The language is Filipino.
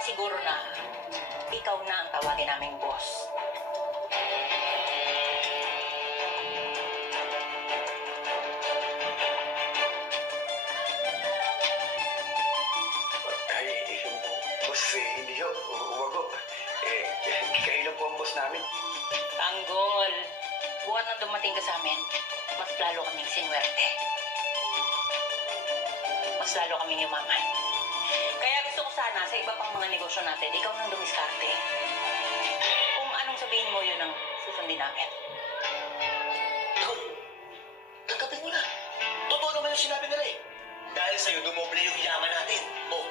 siguro na ikaw na ang tawagin naming boss. Ay, boss, hindi ho. Huwag ho. Kayo lang po ang boss namin. Tanggol, buwan na dumating ka sa amin, mas lalo kaming sinwerte. Mas lalo kaming yumaman. Kaya gusto ko sana sa iba pang mga negosyo natin, ikaw nang dumiskarte. Kung anong sabihin mo, yun ang susundin namin. Tol, tanggapin mo na. Totoo naman yung sinabi nila eh. Dahil sa'yo, dumoble yung yaman natin. Oh,